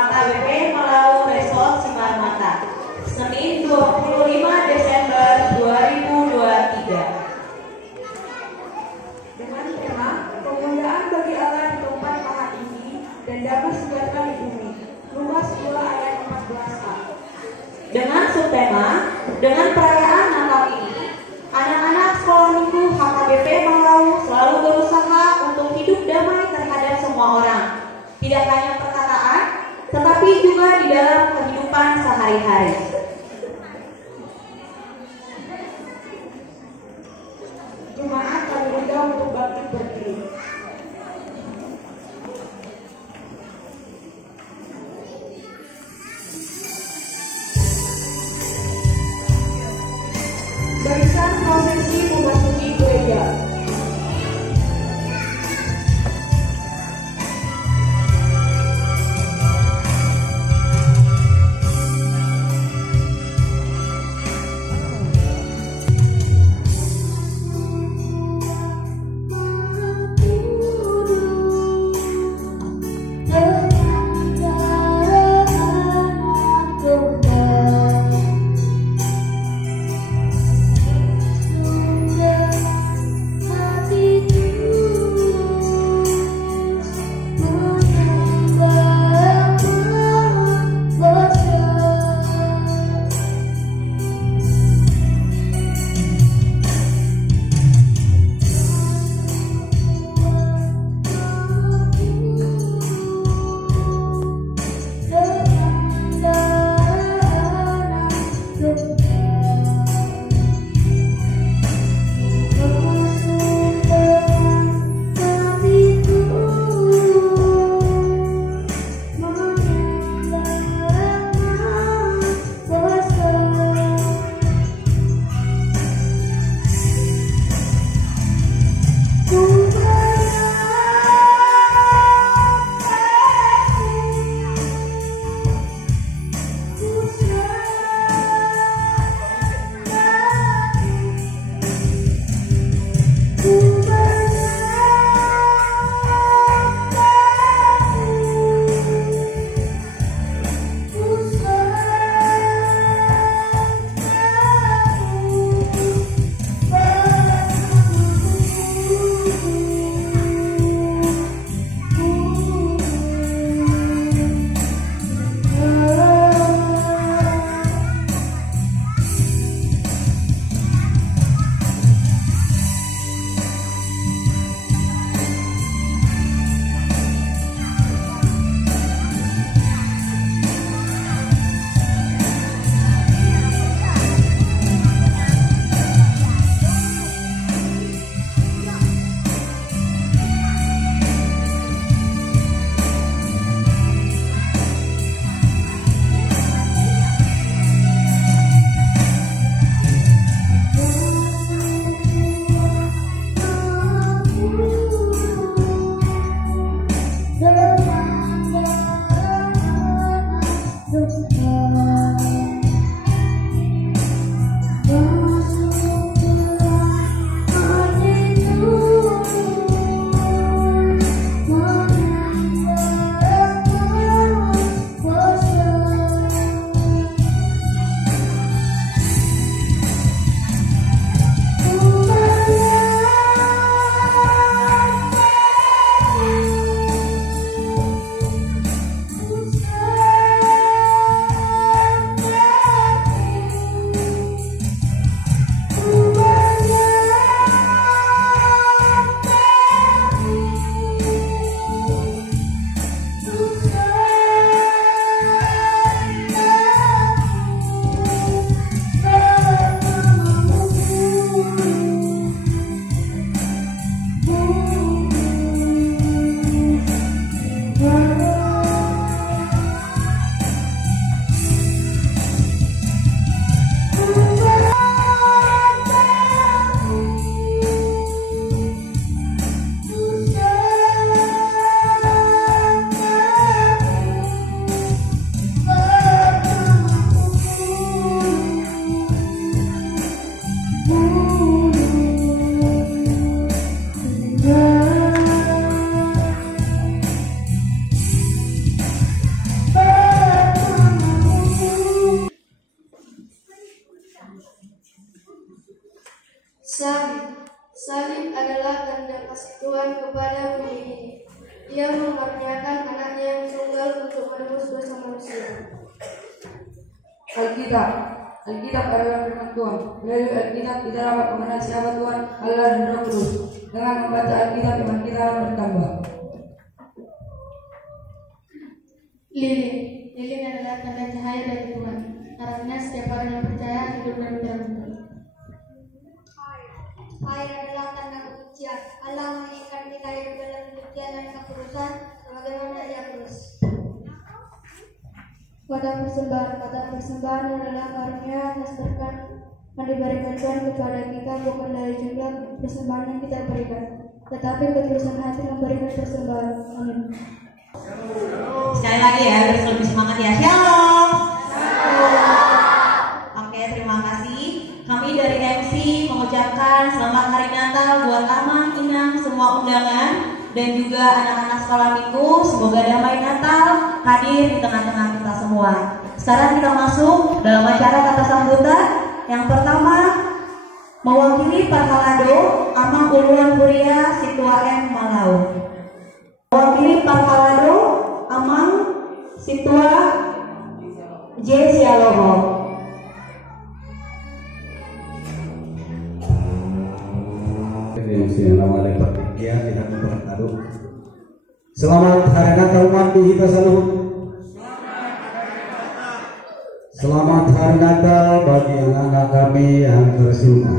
HKBP Malau Resort Simarmata, Senin 25 Desember 2023. Dengan tema kemuliaan bagi Allah di tempat maha tinggi dan damai sejahtera di bumi. Lukas 2 ayat 14a. Dengan subtema, dengan perayaan Natal ini, anak-anak sekolah minggu HKBP Malau selalu berusaha untuk hidup damai terhadap semua orang, tidak hanya perkataan, tetapi juga di dalam kehidupan sehari-hari. Jemaat kami undang untuk bangkit berdiri. Barisan prosesi memasuki gereja. manusia. Alkitab adalah firman Tuhan. Melalui Alkitab kita dapat mengenal siapa Tuhan, Allah dan Roh Kudus. Dengan membaca Alkitab iman kita akan bertambah. Lilin adalah tanda cahaya dari Tuhan. Karena setiap orang yang percaya hidup dan terang. Air adalah tanda kesucian. Allah menginginkan kita hidup dalam kesucian dan kekudusan sebagaimana Ia kudus. Pada persembahan adalah karunia atas berkat yang diberikan Tuhan kepada kita, bukan dari jumlah persembahan yang kita berikan, tetapi ketulusan hati memberikan persembahan. Amin. Sekali lagi ya, harus lebih semangat ya. Shalom. Oke, terima kasih. Kami dari MC mengucapkan selamat hari Natal buat Amang, Inang, semua undangan, dan juga anak-anak sekolah minggu. Semoga damai Natal hadir di tengah-tengah kita semua. Sekarang kita masuk dalam acara kata sambutan. Yang pertama, mewakili Parhalado Amang Uluan Huria Situa M Malau. Mewakili Parhalado Amang Situa J Sialoho. Selamat hari Natal mandi kita salut. Selamat hari Natal bagi anak-anak kami yang tercinta.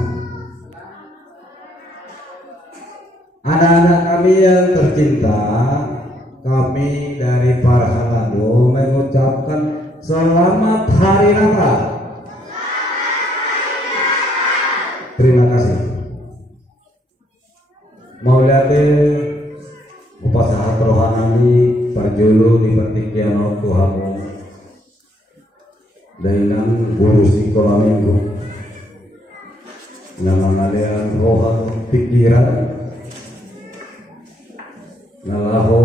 Anak-anak kami yang tercinta, kami dari Parhalado mengucapkan selamat hari Natal. Terima kasih. Maulade upasaha rohani parjulu di pertikian Tuhanmu dengan guru sekolah minggu nama ngalian roh pikiran ngalaho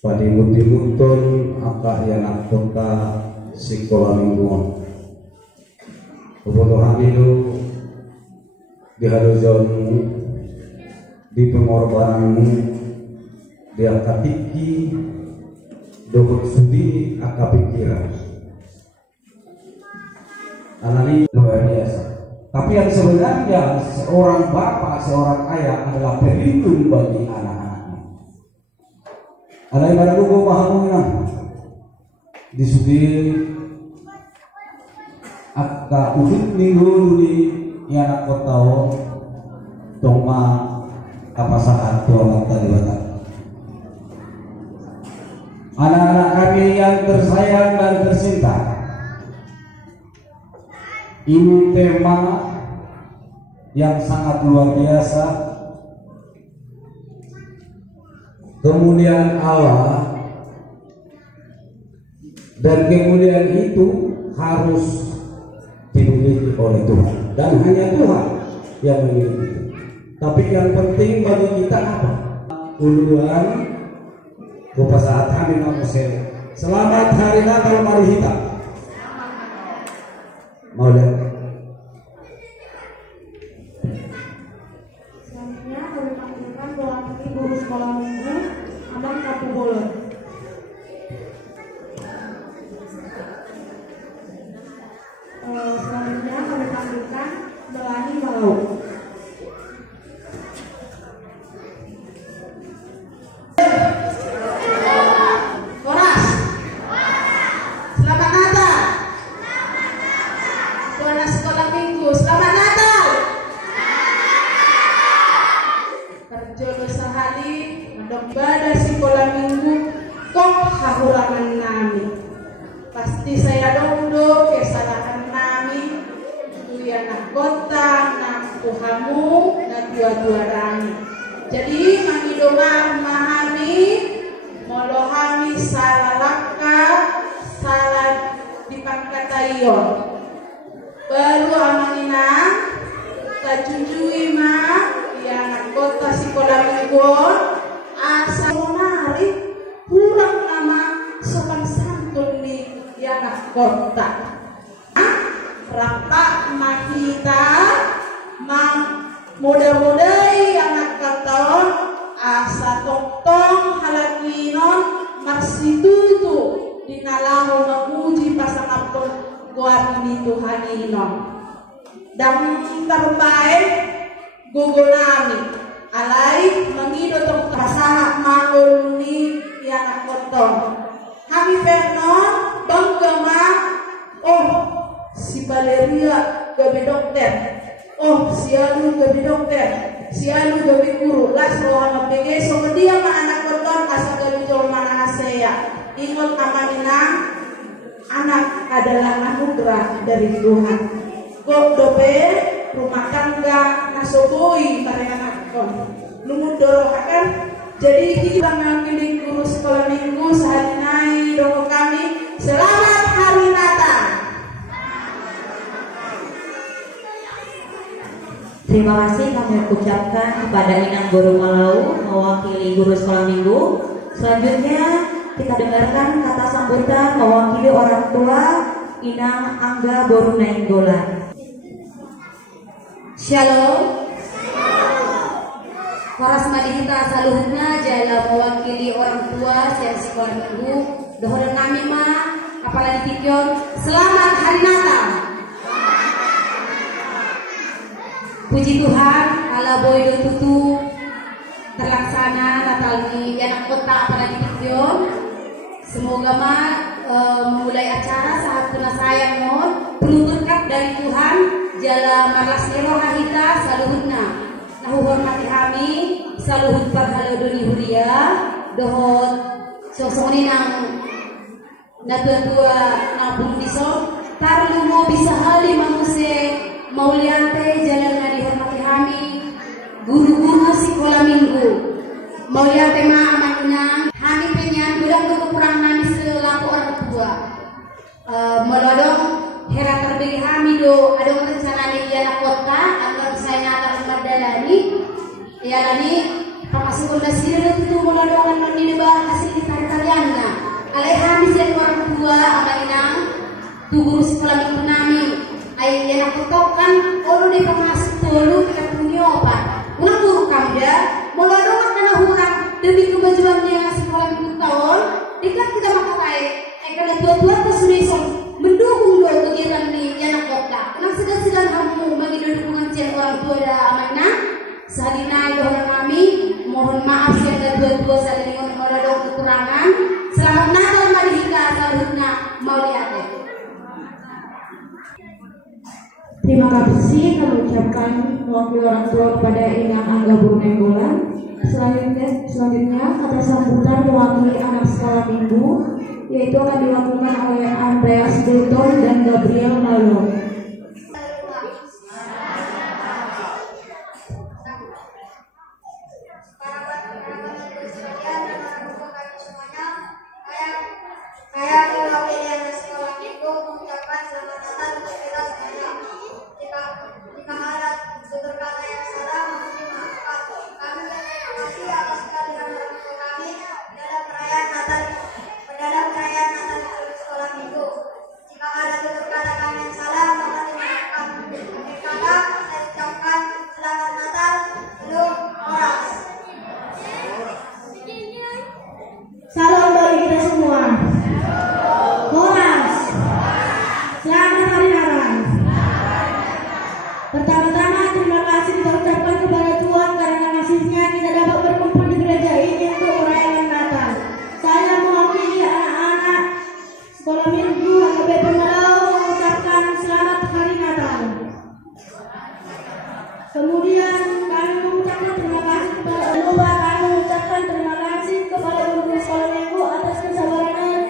padimuntun akah yang kota sekolah minggu kebutuhan itu di halujonmu, di pengorbananmu, di angka tiki, dokut sudi, angka pikiran. Anak ini luar biasa. Tapi yang sebenarnya seorang bapak, seorang ayah adalah pelindung bagi anak-anaknya. Anak ibadah lugu pahamunya di sudi angka udut minggu di anak kota toma apa saat tua tadi batak. Anak-anak kami yang tersayang dan tercinta, ini tema yang sangat luar biasa. Kemuliaan Allah dan kemuliaan itu harus dimiliki oleh Tuhan, dan hanya Tuhan yang memiliki itu. Tapi yang penting bagi kita apa? Uluan saat hari Natal. Selamat hari Natal mari kita. Mau lihat? Selanjutnya kami panggilkan mewakili guru sekolah minggu Amang Kapubolon. Selanjutnya kami panggilkan Melani Malau. Koras. Selamat Natal. Tuan sekolah minggu, selamat Natal. Terjodoh sehari mendembada sekolah minggu kok hahurangan nami. Pasti saya dondo kesalahan nami. Anak kota nak tuhamu na dua-dua rami. Jadi mami doma memahami molohami salah laka salah dipangkatayon. Baru amanina kajunjui ma ya anak kota sekolah minggu asa monari kurang nama sopan santun nih ya anak kota. Rapa mahita mang muda-mudai anak katon asa tong-tong halakinon situtu dinalahu menguji pasangan perempuan ini Tuhan ino. Dan terbaik gugunami alai mengido tong pasangan manguluni yang kotor. Kami pernah banggama si Valeria gabi dokter, si Anu gabi dokter, si Anu gabi guru. Las rohana pege so dia ma anak kotor asa gabi jol mana saya. Ingat amanina anak adalah anugerah dari Tuhan. Kok dope rumah tangga nasogoi karena anak kon. Lumut dorohakan. Jadi kita mengambil guru sekolah minggu sehari naik doa kami. Selamat Hari Natal. Terima kasih kami ucapkan kepada Inang Guru Malau mewakili guru sekolah minggu. Selanjutnya kita dengarkan kata sambutan mewakili orang tua Inang Angga Boru Nainggolan. Shalom. Waras madihita saluhutna jala mewakili orang tua saya sekolah minggu. Dohon kami mah apalagi pikion selamat Hari Natal. Puji Tuhan ala boy do tutu terlaksana Natal di anak kota apalagi pikion. Semoga mah memulai acara saat kena sayang non penuh berkat dari Tuhan jala marlas neroha hita saluhutna. Nahu hormati kami saluhut paghalo duni huria dohot sosoni nang natua nabung diso tarlu mo bisa hali mamuse mauliante jalan na dihormati kami guru-guru sekolah minggu mauliante ma amanina kami penyan budak kekurangan nami selaku orang tua melodong hera terbeli kami do ada rencana di anak kota agar saya nyata madalani ya lani pamasukan dasir itu melodongan non ba hasil tarianna alai kami sih orang tua amanina tu guru sekolah minggu nami ay anak kota kan orang di pamasuk dulu kita punya apa ulang guru kami dah melodongan karena hurang demi kemajuannya sekolah minggu tahun dekat kita makakai karena dua-dua tersusun mendukung dua kegiatan di anak kota. Nang sedang kamu bagi dukungan cian orang tua dan amanah. Salina doa kami mohon maaf yang dua-dua salina orang doa kekurangan. Selamat Natal madihika salutna mauliate. Terima kasih kami ucapkan mewakili orang tua kepada Inang Angga Boru Nainggolan. Selanjutnya kata sambutan mewakili anak sekolah minggu yaitu akan dilakukan oleh Andreas Dalton dan Gabriel Malo. Saya mewakili anak sekolah minggu mengucapkan selamat Natal untuk kita semuanya. Jika ada tutur kata yang salah mohon dimaafkan. Kami berterima kasih atas kehadiran orang tua kami dalam perayaan Natal di sekolah minggu. Jika ada tutur kata kami yang salah mohon dimaafkan. Akhir kata saya ucapkan selamat Natal belum oras. Salam bagi kita semua. Horas. Selamat Hari Natal. Pertama-tama terima kasih kita ucapkan kepada Tuhan karena kasih-Nya kita dapat berkumpul di gereja ini untuk merayakan Natal. Saya mewakili anak-anak sekolah minggu HKBP Malau mengucapkan selamat Hari Natal. Kemudian kami mengucapkan terima kasih kepada Luba. Kami mengucapkan terima kasih kepada guru sekolah minggu atas kesabarannya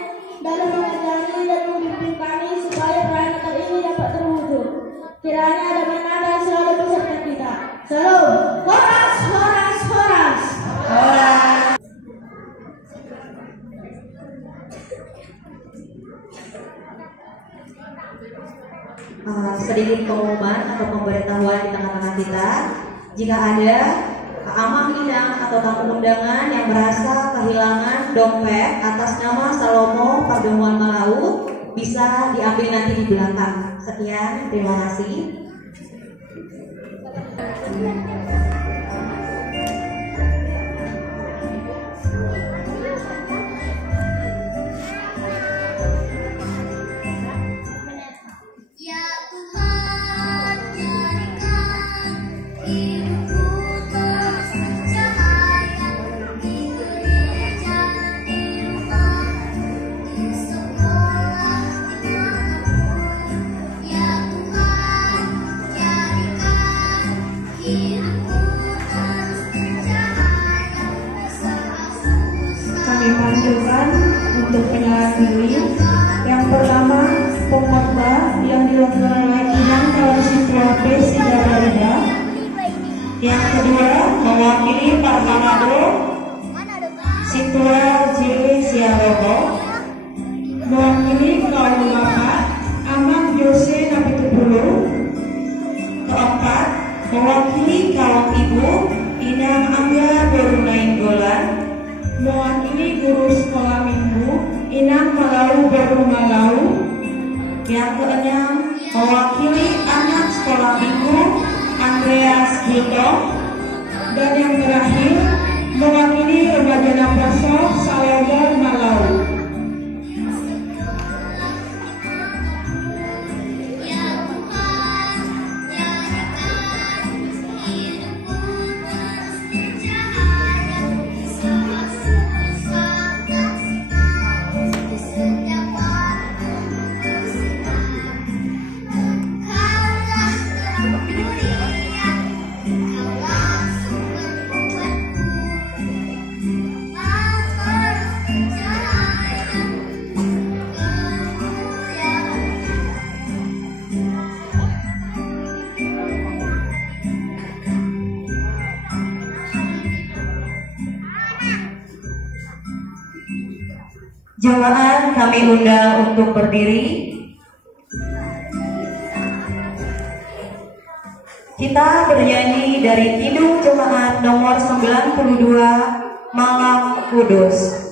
dalam mengajari dan membimbing kami supaya perayaan Natal ini dapat terwujud. Kiranya damai Natal selalu beserta kita. Salam, horas, horas, horas. Sedikit pengumuman atau pemberitahuan di tengah-tengah kita. Jika ada amah Inang atau tamu undangan yang merasa kehilangan dompet atas nama Salomo Pademuan Malau, bisa diambil nanti di belakang. Sekian, terima kasih. dipanggilkan untuk penyerahan diri. Yang pertama, pengkhotbah yang dilakukan oleh Inang Kawan Siswa B Sidabarida. Yang kedua, mewakili Pak Manado Siswa J Sialogo. Mewakili kaum bapak Ahmad Jose Napitupulu. Keempat, mewakili kaum ibu Inang Angga Berunainggolan. Mewakili guru sekolah minggu Inang Malau Berumalau. Yang keenam, mewakili anak sekolah minggu Andreas Gito. Dan yang terakhir, mewakili remaja Nampaso Salomon Malau. Jemaat kami undang untuk berdiri. Kita bernyanyi dari Kidung Jemaat nomor 92, Malam Kudus.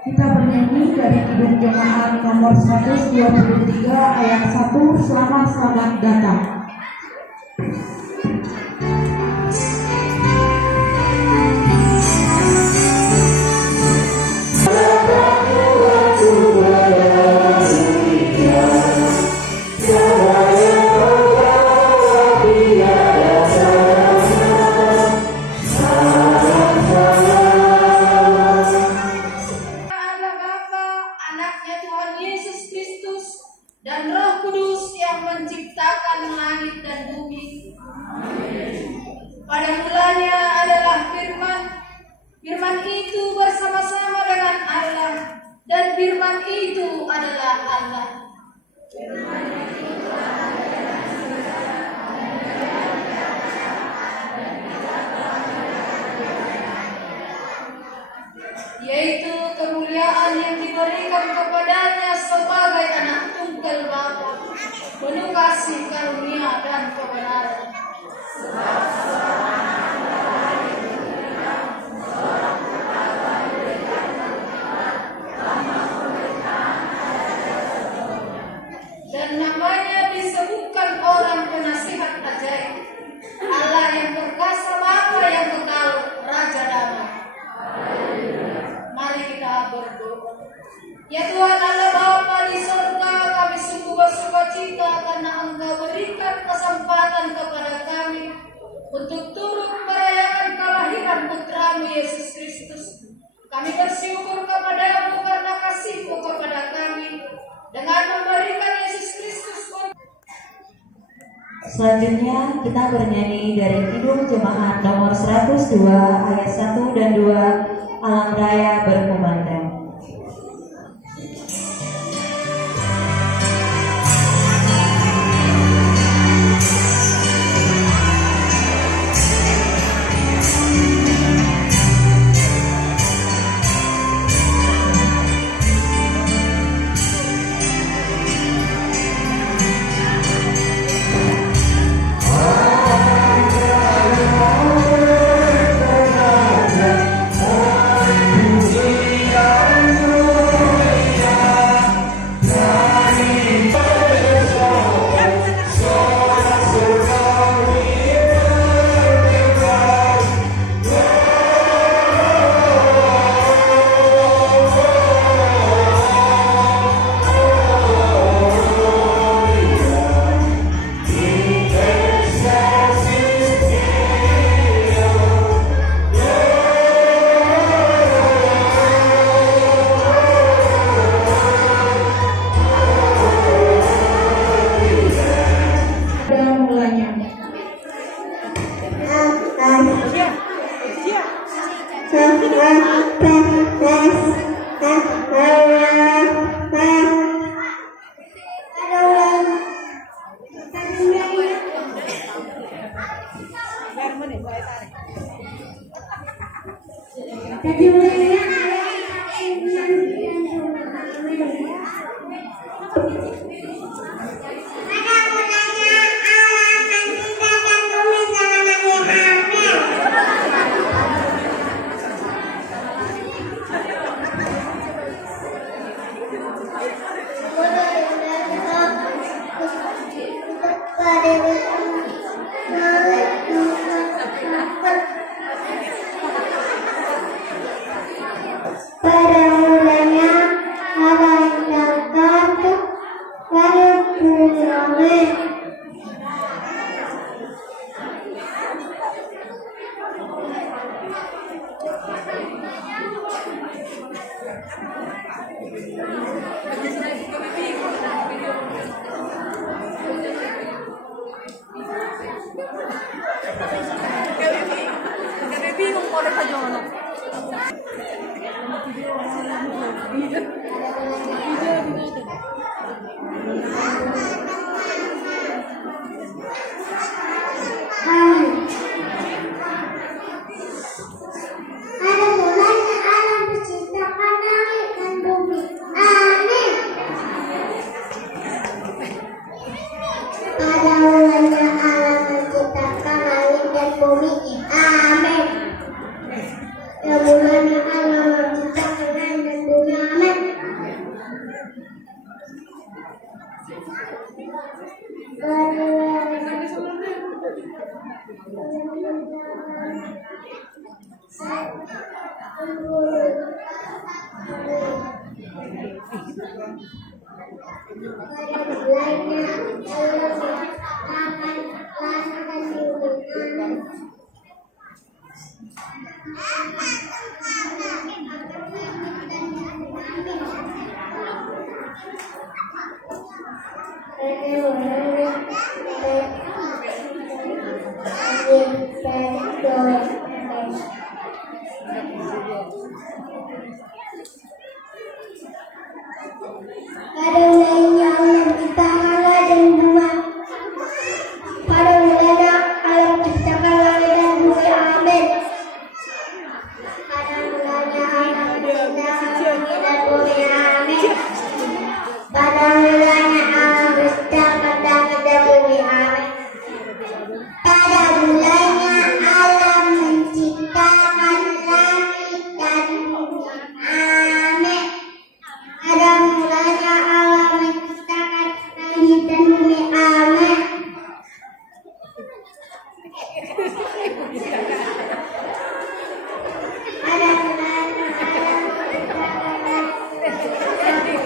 Kita bernyanyi dari Kidung Jemaat nomor 123 ayat 1, Selamat datang. Dan Roh Kudus yang menciptakan langit dan bumi. Pada mulanya Firman itu bersama-sama dengan Allah, dan firman itu adalah Allah. Yaitu kemuliaan yang diberikan kepadanya sebagai anak tunggal Bapa, penuh kasih karunia dan kebenaran. Dan namanya disebutkan orang penasihat ajaib, Allah yang perkasa, Bapa yang kekal, Raja damai. Mari kita berdoa. Ya Tuhan Allah Bapa di surga, kami sungguh bersukacita karena Engkau berikan kesempatan kepada kami untuk turut merayakan kelahiran Putra-Mu Yesus Kristus. Kami bersyukur kepada-Mu karena kasih-Mu kepada kami dengan memberikan Yesus Kristus. Selanjutnya kita bernyanyi dari Kidung Jemaat nomor 102 ayat 1 dan 2, Alam Raya Berkumandang. Pada mulanya Allah menciptakan langit dan bumi. Pada mulanya Allah menciptakan langit dan bumi. Amin. Pada mulanya Allah menciptakan langit dan bumi. Amin. Pada mulanya Allah menciptakan langit dan bumi. Amin. Pada mulanya Allah menciptakan langit dan bumi. Amin. Pada mulanya Allah menciptakan langit dan bumi. Amin. Pada mulanya Allah menciptakan langit.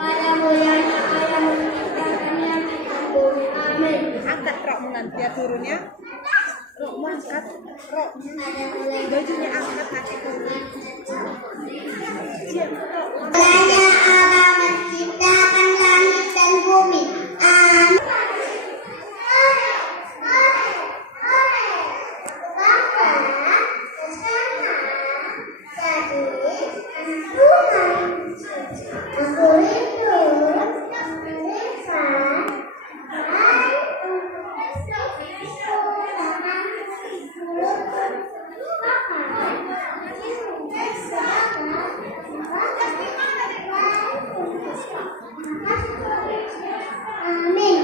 Pada mulanya Allah menciptakan langit dan bumi. Amin. Angkat rok menganti turunnya. Rok angkat. Rok. Pada mulanya Bajunya angkat hati turun. mulanya Allah menciptakan langit dan bumi. Amin. Amin.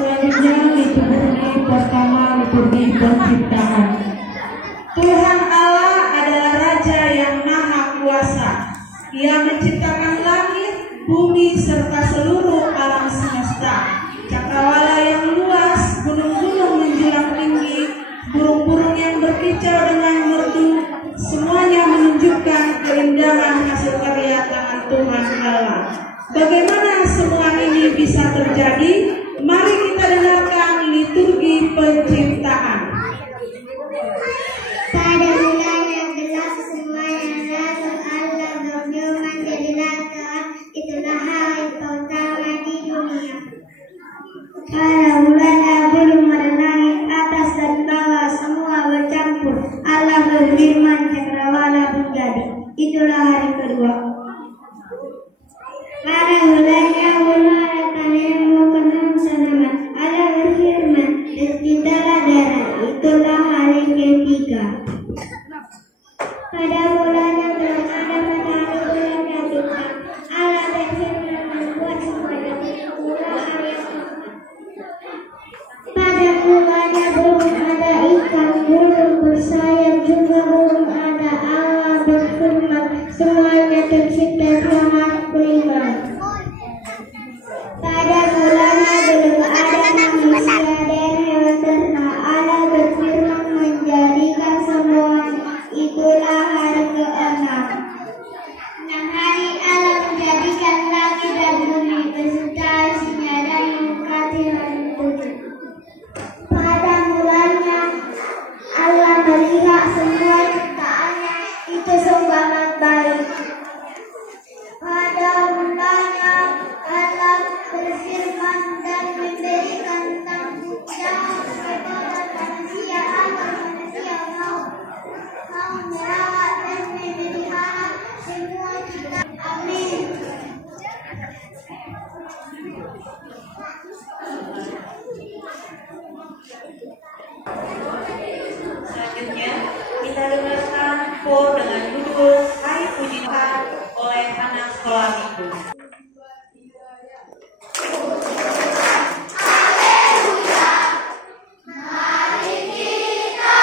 Selanjutnya liturgi pertama, liturgi penciptaan. Tuhan Allah adalah Raja yang Maha Kuasa. Ia menciptakan langit, bumi, serta seluruh alam semesta. Cakrawala yang luas, gunung-gunung menjulang tinggi, burung-burung yang berkicau dengan merdu, semuanya menunjukkan keindahan hasil karya tangan Tuhan Allah. Bagaimana semua ini bisa terjadi? Mari kita dengarkan liturgi penciptaan. Pada mulanya gelap semuanya, lalu Allah berfirman jadilah terang. Itulah hari pertama di dunia. Pada mulanya belum ada langit, atas dan bawah semua bercampur. Allah berfirman cakrawala menjadi. Itulah hari kedua. Pada mulanya belum ada tanah mau tanaman. Allah berfirman terciptalah darah. Itulah hari ketiga. Pada mulanya belum ada matahari bulan dan bintang. Allah berfirman membuat semuanya. Itulah hari keempat. Pada mulanya belum ada ikan, burung bersayap, juga belum ada. Allah berfirman semuanya tercipta pada hari kelima. Pada mulanya belum ada manusia dan hewan ternak. Allah berfirman menjadikan semuanya. Itulah hari keenam. 6 hari Allah menjadikan langit dan bumi beserta isinya dan memberkati hari ketujuh. Pada mulanya Allah melihat semua ciptaannya itu sungguh baik. Pada mulanya Allah berfirman dan memberikan tanggung jawab kepada manusia agar manusia mau merawat dan memelihara semua ciptaan. Amin. Selanjutnya kita dengarkan Po dengan judul Hai Puji Tuhan oleh anak sekolah minggu. Mari kita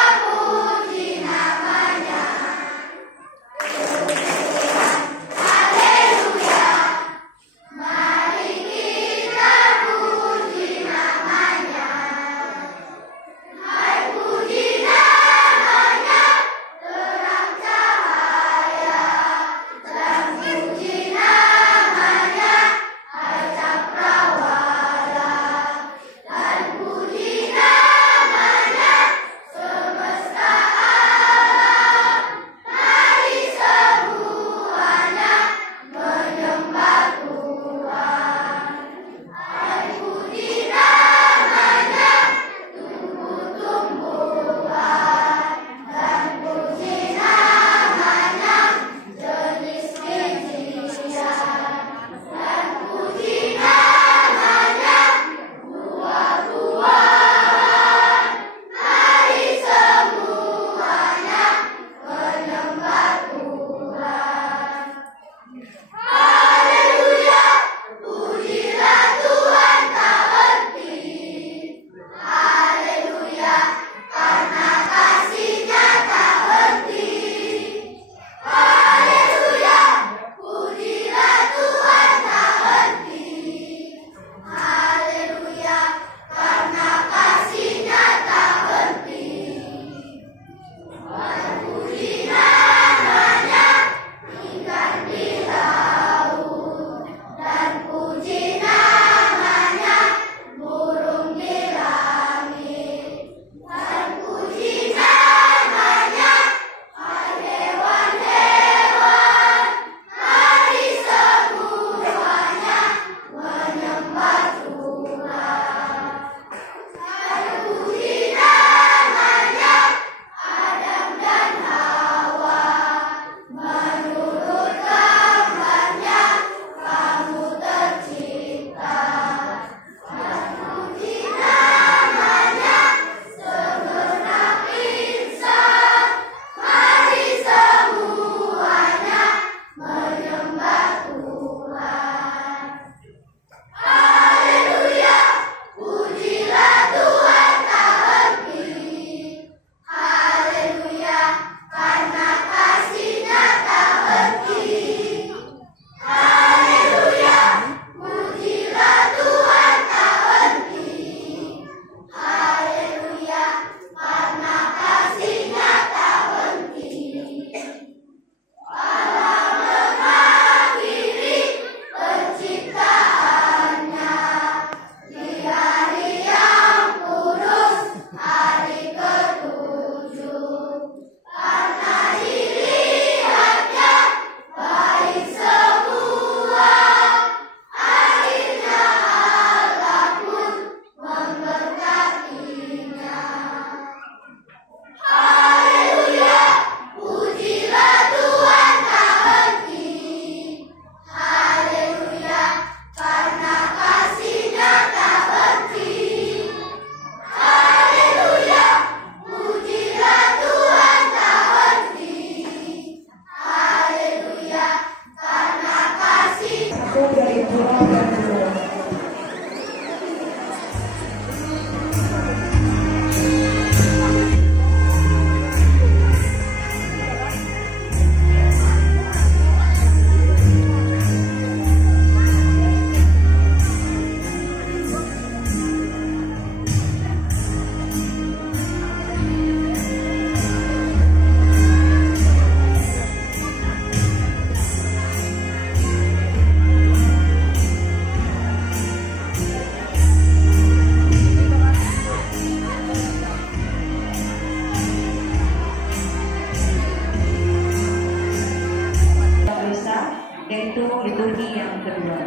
yaitu liturgi yang kedua.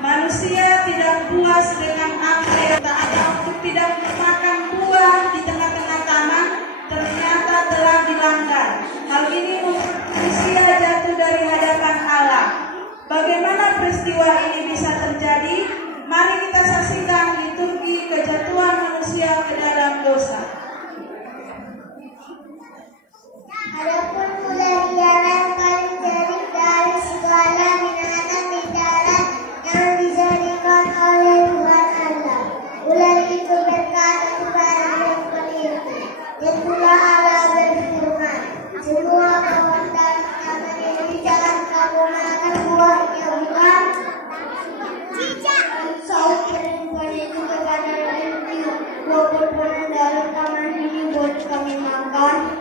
Manusia tidak puas dengan apa yang tak ada untuk tidak memakan buah di tengah-tengah taman, ternyata telah dilanggar. Hal ini membuat manusia jatuh dari hadapan Allah. Bagaimana peristiwa ini bisa terjadi? Mari kita saksikan liturgi kejatuhan manusia ke dalam dosa. Adapun ular ialah paling jelek dari segala binatang di darat yang dijadikan oleh Tuhan Allah. Ular itu berkata kepada perempuan itu, "Itulah Allah berfirman, semua pohon dan taman ini jangan kamu makan buahnya, bukan?" Saud perempuan itu kepada itu, "Buah-buahan dalam taman ini boleh kami makan,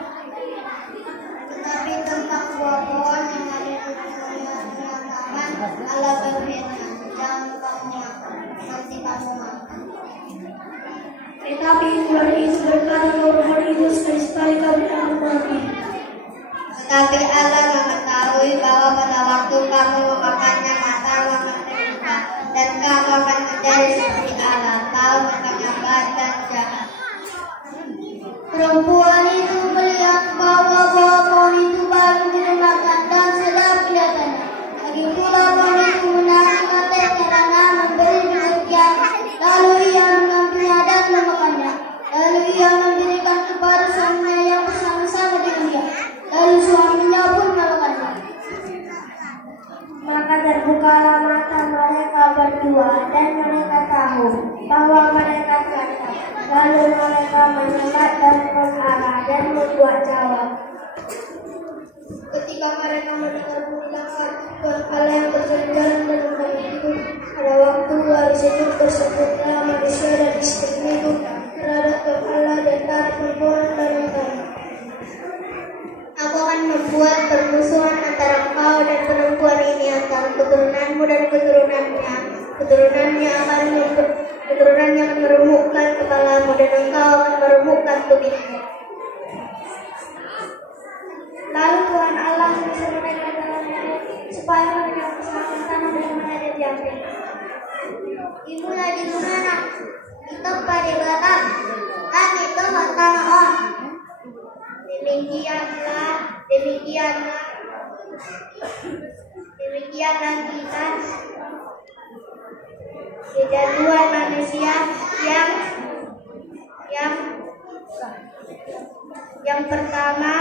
tetapi tentang buah pohon yang ada di tengah-tengah taman, Allah berfirman, jangan kamu makan, nanti kamu makan." Tetapi ular itu berkata kepada itu, "Sekali-sekali kami akan makan." Tetapi Allah mengetahui bahwa pada waktu kamu memakannya, mata akan terbuka, dan kamu akan menjadi seperti Allah, tahu mana baik dan jahat. Perempuan itu melihat bahwa buah pohon itu baru dimakan dan sedap kelihatannya. Lagi pula pohon itu menarik mata karena memberi demikian. Lalu ia mengambilnya dan memakannya. Lalu ia memberikan kepada suaminya yang bersama-sama dengan dia. Lalu suaminya pun memakannya. Maka terbukalah mata mereka berdua dan mereka tahu bahwa mereka cacat. Lalu mereka menyekat dan mengarah dan membuat jawab. Ketika mereka mendengar bunyi Tuhan Allah yang berjalan dalam kami itu, pada waktu hari sejuk tersebutlah manusia dan istrinya itu terhadap Tuhan Allah dan tarik perempuan dalam kami. Aku akan membuat permusuhan antara engkau dan perempuan ini, antara keturunanmu dan keturunannya. Keturunannya akan meremukkan kepalamu dan engkau akan meremukkan tubuhmu. Lalu Tuhan Allah menyuruh mereka dalam laut supaya mereka bersama-sama dengan mereka diambil. Ibulah di mana? Itu pada belakang. Kan itu batang on. Demikianlah kita kejatuhan manusia yang pertama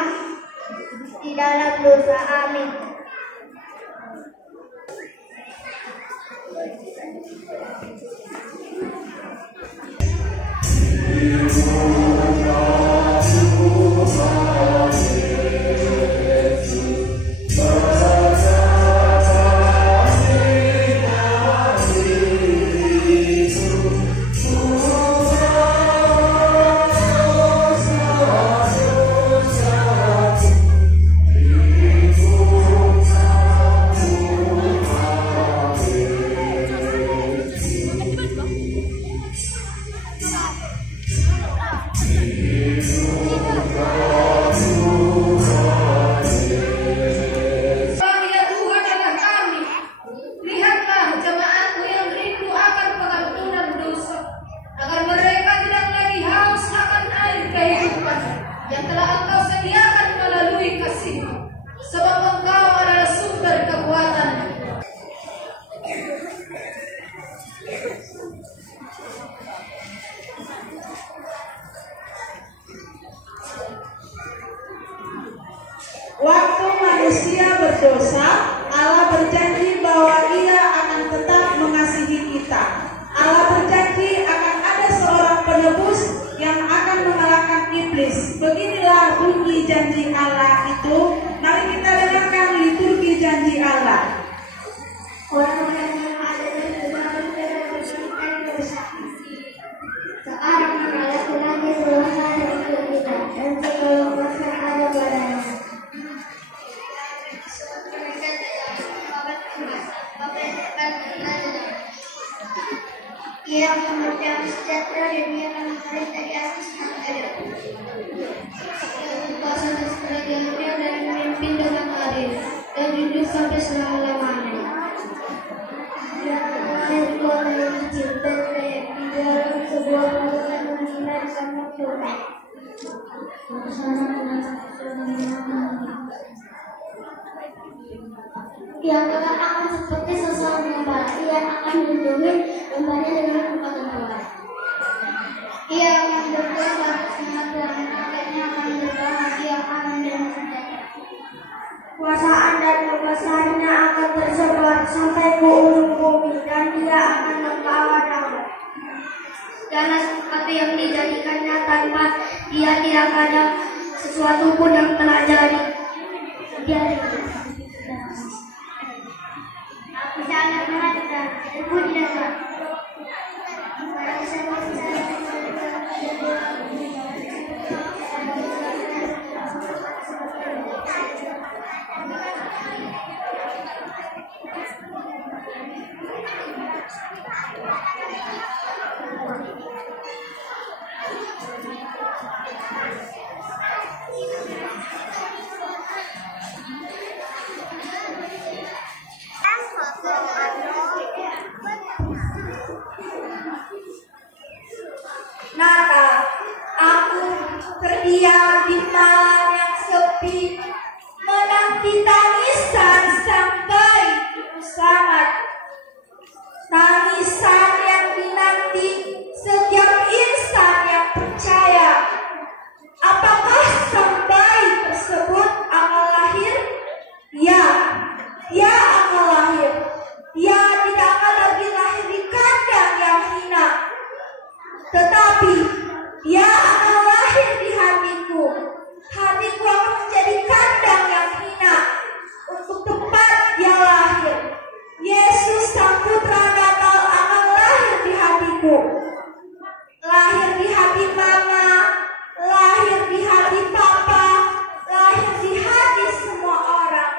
di dalam dosa. Amin. Waktu manusia berdosa, Allah berjanji bahwa Ia akan tetap mengasihi kita. Allah berjanji akan ada seorang penebus yang akan mengalahkan iblis. Beginilah bunyi janji Allah itu. Mari kita dengarkan liturgi janji Allah. Orang-orang yang ada di dalam bersyukur dosa. Sekarang mengalahkan lagi dosa untuk kita, dan segala masa ada padanya. Ia memegang sejahtera dan ia memegang di atas yang ada. Kuasa dan sejahtera hidup sampai selama-lamanya. Dia lahir di kota yang kecil dan kayak di dalam sebuah bangunan menghina sama Tuhan. Yang kelak akan seperti seseorang gembala. Ia akan melindungi gembala dengan kekuatan Tuhan. Ia akan berkuasa sangat Tuhan. Rakyatnya akan berbahagia aman dan sejahtera. Kuasaan dan kekuasaannya akan tersebar sampai ke ujung bumi dan dia akan membawa daulat. Segala sesuatu yang dijadikannya tanpa dia tidak ada sesuatu pun yang telah jadi. Dia jangan mengatakan ibu tidak. Natal, aku terdiam di malam yang sepi, menanti tangisan sang bayi sangat. Tangisan yang dinanti setiap insan yang percaya. Apakah sang bayi tersebut akan lahir? Ya, dia akan lahir. Dia tidak akan lagi lahir di kandang yang hina, tetapi dia akan lahir di hatiku. Hatiku akan menjadi kandang yang hina untuk tempat dia lahir. Yesus Sang Putra Natal akan lahir di hatiku. Lahir di hati mama, lahir di hati papa, lahir di hati semua orang.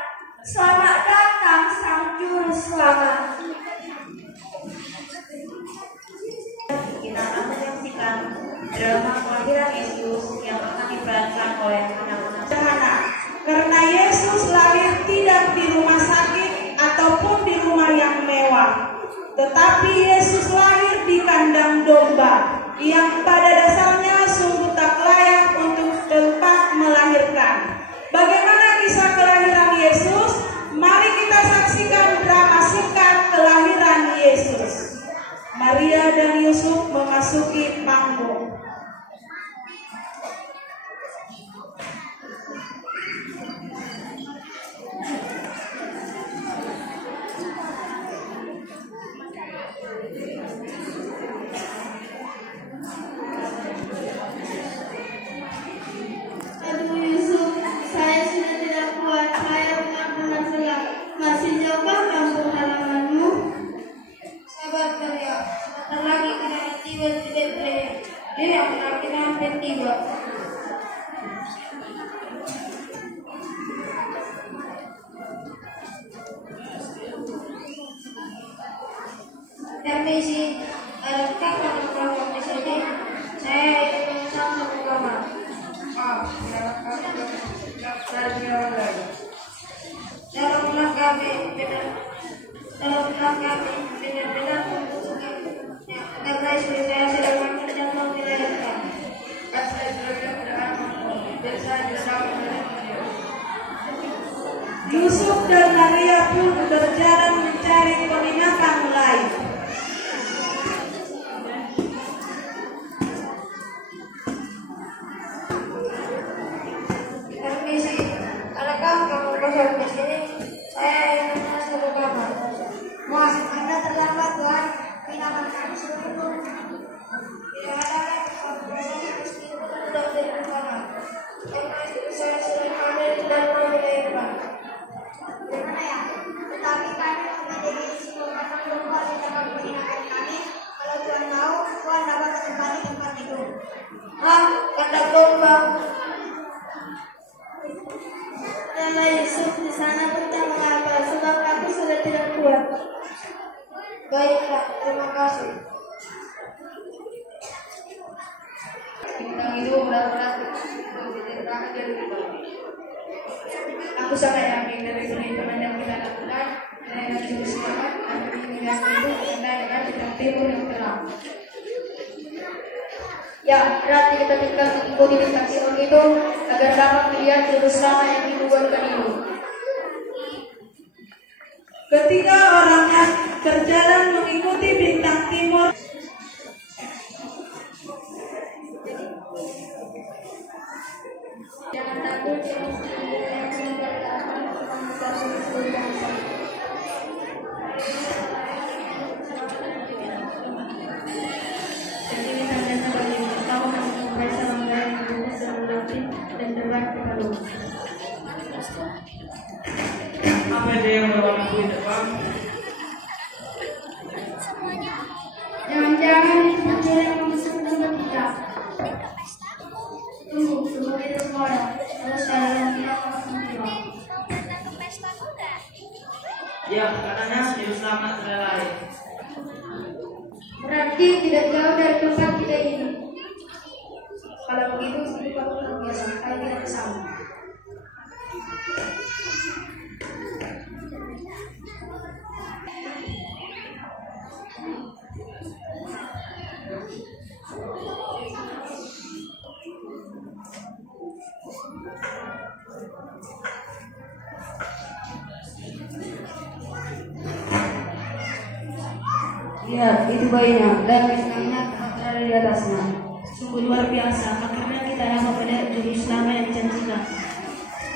Selamat datang Sang Juru Selamat. Kita akan menyaksikan drama kelahiran Yesus yang akan diperankan oleh anak-anak sederhana. Karena Yesus lahir tidak di rumah sakit ataupun di rumah yang mewah, tetapi Yesus lahir di kandang domba yang pada dasarnya sungguh tak layak untuk tempat melahirkan. Bagaimana kisah kelahiran Yesus? Mari kita saksikan drama singkat kelahiran Yesus. Maria dan Yusuf memasuki panggung. Aduh Yusuf, saya sudah tidak kuat. Saya benar-benar lelah. Masih jauhkah kampung halamanmu? Sabar Maria, sebentar lagi kita tiba di Betlehem. Lihat, kita hampir tiba. Permisi, adakah kamu di sini? Saya ingin memesan satu kamar. Tolonglah kami benar-benar membutuhkannya. Karena istri saya sedang makan dan mau dilahirkan. Saya tidak mampu dan saya bisa melahirkan. Yusuf dan Maria pun berjalan mencari penginapan lain. Permisi, adakah kamu kosong di sini? Saya ingin masuk ke kamar. Mas, Anda terlambat, Tuhan. Penginapan kami sudah penuh. Tidak ada lagi kosong istri sudah di kamar. Karena istri saya sudah hamil dan mau dilahirkan. Bagaimana ya? Tetapi kami menjadi semua kata domba di dalam penginapan kami. Kalau Tuhan mau, Tuhan dapat kembali tempat itu. Kata domba. Nama Yusuf di sana tentang mengapa, sebab aku sudah tidak kuat. Baiklah, terima kasih. Bintang itu benar-benar diceritakan dari kita. Aku sangat yakin dari perhitungan yang kita lakukan, saya juru selamat akan dimiliki itu berkaitan dengan bintang timur yang terang. Ya, berarti kita tinggal mengikuti bintang timur itu agar dapat melihat juru selamat yang dibuatkan itu. Ketiga orang berjalan mengikuti bintang timur. Jangan takut, jangan sedih, yang meninggalkan komunikasi seluruh bangsa. Jadi tandanya bagi tahu namun mereka mengenai buku serulati dan terbang ke lalu. Apa dia yang berwarna kuning depan? Jangan-jangan itu pencuri yang memesan tempat kita. Tunggu kita semua orang. Terus saya yang tidak langsung tiba. Ya, katanya juru selamat sudah lari. Berarti tidak jauh dari tempat kita ini. Kalau begitu, hidup aku luar biasa. Ayo kita bersama. Lihat, itu bayinya dan istilahnya berada di atasnya. Sungguh luar biasa, akhirnya kita dapat melihat juru selamat yang dijanjikan.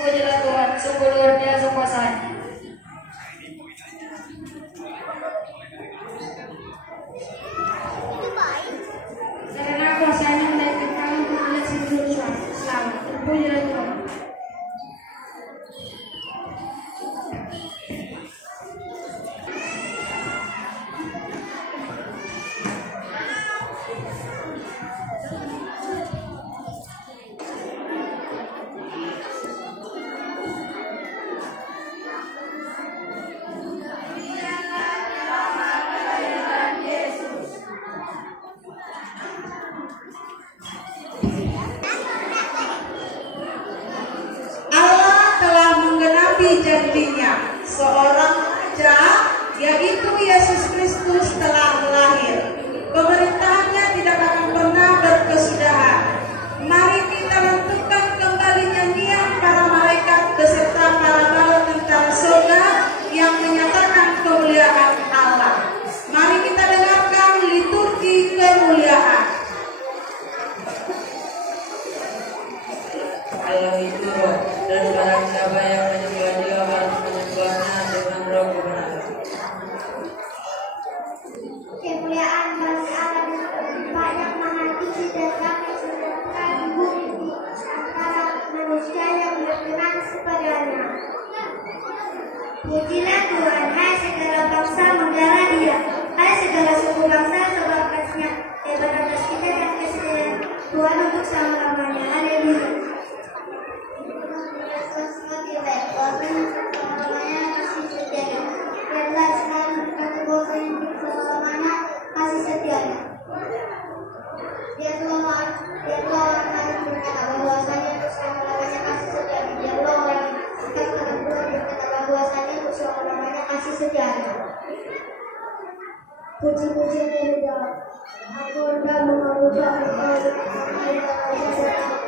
Pujilah Tuhan, sungguh luar biasa kuasanya. Karena kuasanya menaikkan kami untuk melihat si juru selamat. Pujilah Tuhan. Allah telah menggenapi janjinya. Seorang raja, yaitu Yesus Kristus telah lahir. Pemerintahannya tidak akan pernah berkesudahan. Mari kita rentukan kembali nyanyian para malaikat beserta para bala tentara surga yang menyatakan kemuliaan Allah. Mari kita dengarkan liturgi kemuliaan. Allah itu roh, dan barang siapa yang menyembah dia harus menyembahnya dengan roh kebenaran. Kemuliaan bagi Allah dan tempat yang maha tinggi dan kami sedangkan bumi di antara manusia yang berkenan kepadanya. Pujilah Tuhan, hai segala bangsa menggala dia, hai segala suku bangsa sebab kasihnya hebat atas kita dan kesetiaan Tuhan untuk selama-lamanya. Haleluya. Puji-puji dari dalam. Aku hendak memuja engkau,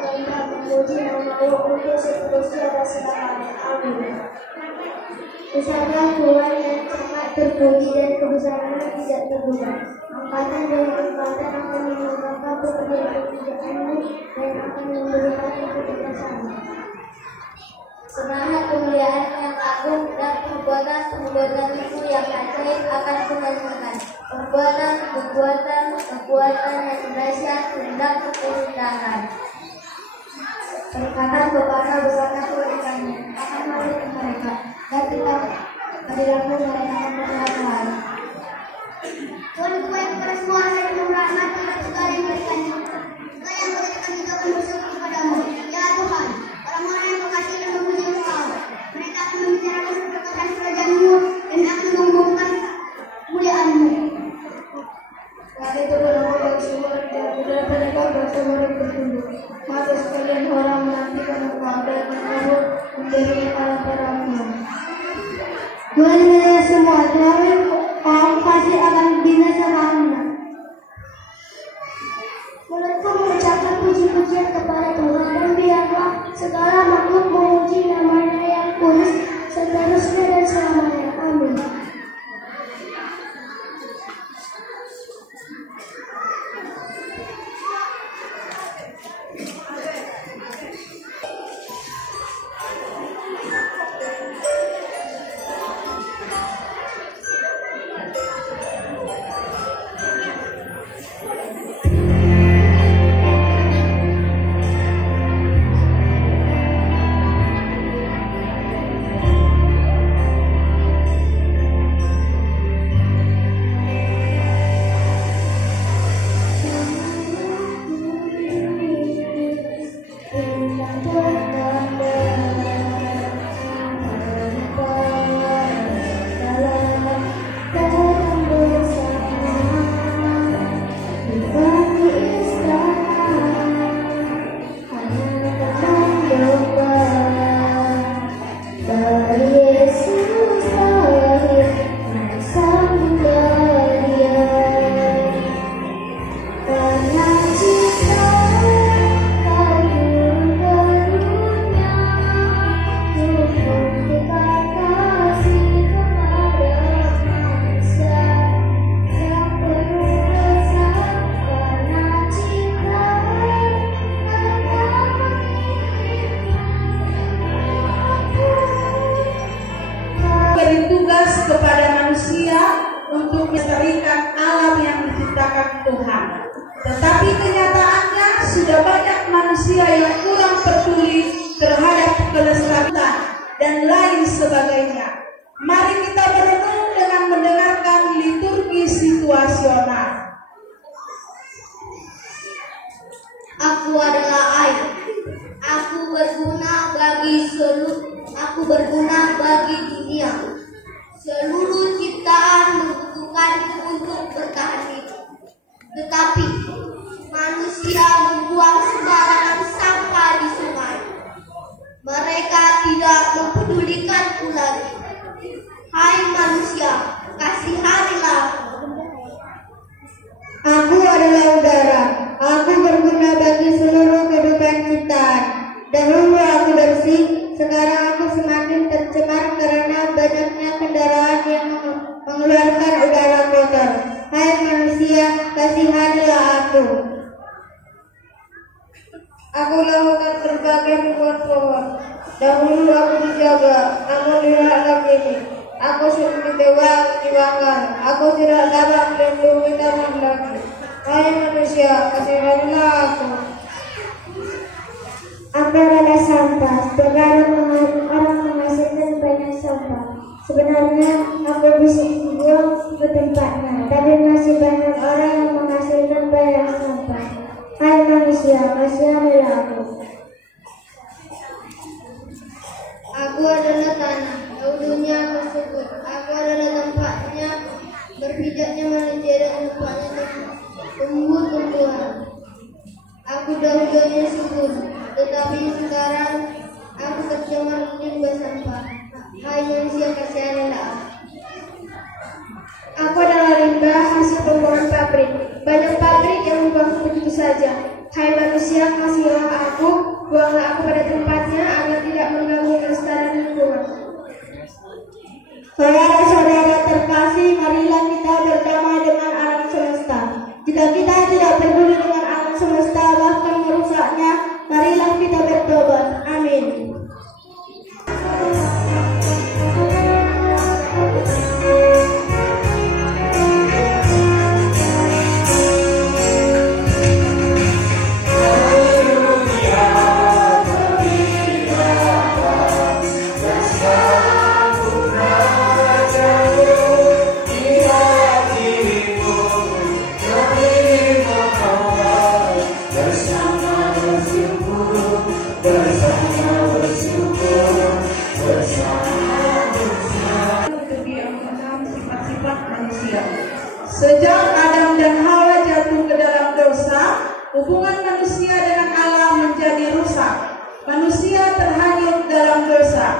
hendak memuji nama-Mu untuk seterusnya dan selamanya. Amin. Besarlah Tuhan yang sangat terpuji dan kebesarannya tidak terduga. Angkatan demi angkatan akan mengungkapkan pekerjaan-pekerjaan-Mu dan akan memberikan kebebasan-Mu. Semangat kemuliaan yang agung dan perbuatan-perbuatan-Mu yang ajaib akan kunyanyikan. Perbuatan yang dahsyat hendak kuceritakan. Perkataan Bapa besarnya kebaikannya akan menurut mereka dan kita adilanmu mereka memperlahan Tuhan. Tuhan itu baik kepada semua orang yang merahmat terhadap segala yang berikannya. Segala yang berikan itu akan bersyukur kepadamu. Ya Tuhan, orang-orang yang berkasih dan memuji Engkau, mereka akan membicarakan perkataan kerajaan-Mu dan akan mengumumkan kemuliaan-Mu. Saat itu berlaku bagi semua dan budaya mereka bersebaran bertunduk. Maka sekalian orang menantikan engkau dan menyambut Tuhan semua, Tuhan kaum pasti akan binasa karena mulutku mengucapkan puji-pujian kepada Tuhan, dan biarlah segala makhluk memuji namanya yang kudus seterusnya dan selamanya. Amin. Saudara-saudara terkasih, marilah kita berdamai dengan alam semesta. Jika kita tidak peduli dengan alam semesta, bahkan merusaknya, marilah kita bertobat. Amin. Sejak Adam dan Hawa jatuh ke dalam dosa, hubungan manusia dengan Allah menjadi rusak. Manusia terhanyut dalam dosa.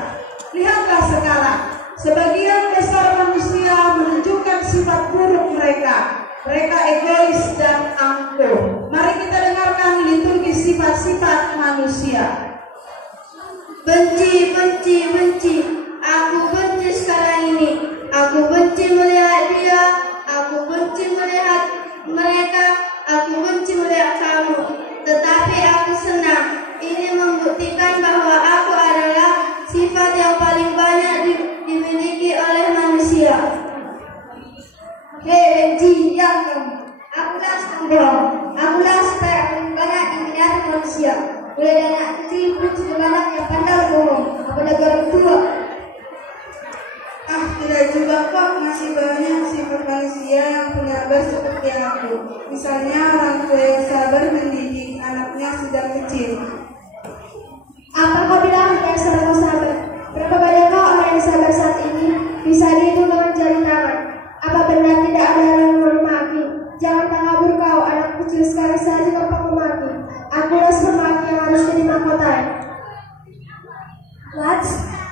Lihatlah sekarang, Sebagian besar manusia menunjukkan sifat buruk mereka. Mereka egois dan angkuh. Mari kita dengarkan liturgi sifat-sifat manusia. Benci, benci, benci. Aku benci sekarang ini. Aku benci melihat dia. Aku benci melihat mereka. Aku benci melihat kamu. Tetapi aku senang. Ini membuktikan bahwa aku adalah sifat yang paling banyak dimiliki oleh manusia. Hei benci, diam kamu. Akulah sombong. Akulah sifat yang paling banyak diminati manusia. Mulai dari anak kecil pun sudah banyak yang pandai bohong. Apalagi orang tua. Tidak juga kok, masih banyak sifat manusia yang punya bar seperti aku. Misalnya orang tua yang sabar mendidik anaknya sejak kecil. Apa kau bilang yang sedang sabar? Berapa banyakkah orang yang sabar saat ini? Bisa dihitung dengan jari tangan. Apa benar tidak ada yang memaki? Jangan takabur kau, anak kecil sekali saja gampang memaki. Akulah pemaki yang harus jadi mahkotai. What?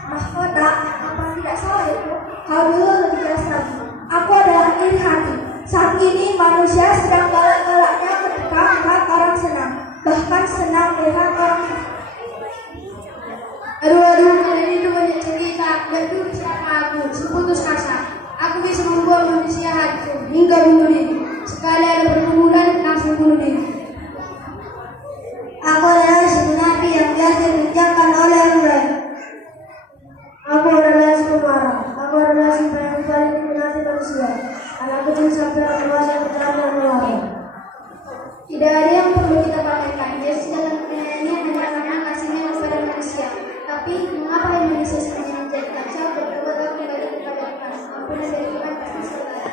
Mahkota? Apa tidak salah itu? Kau dulu lebih jelas lagi. Aku adalah iri hati. Saat ini manusia sedang galak-galaknya ketika melihat orang senang. Bahkan senang melihat orang. Aduh, kalian itu banyak cerita. Betul siapa aku, seputus asa. Aku bisa membuat manusia hancur hingga bunuh diri. Sekali ada pergumulan langsung bunuh diri. Aku adalah si penapi yang biasa dikerjakan oleh orang lain. Aku adalah si pemarah. Aku adalah si yang paling diminati manusia. Anak kecil sampai orang dewasa yang pertama melarang. Tidak ada yang perlu kita pakaikan. Yesus dalam penyanyi menyatakan kasihnya kepada manusia. Tapi mengapa Indonesia sebenarnya menjadi kacau berbuat kembali kepada Tuhan? Ampunan dari Tuhan pasti selesai.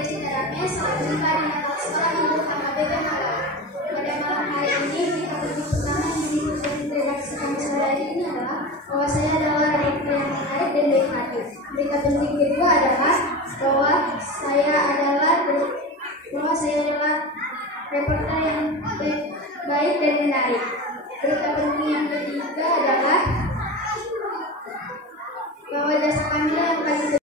Sebenarnya saat jumpa di Natal sekolah Ibu HKBP Malang. Pada malam hari ini kita bertemu pertama yang diikuti redaksi kami sore ini adalah bahwa saya adalah reporter yang menarik dan baik hati. Berita penting kedua adalah bahwa saya adalah reporter yang baik dan menarik. Berita penting yang ketiga adalah bahwa jasa kami yang paling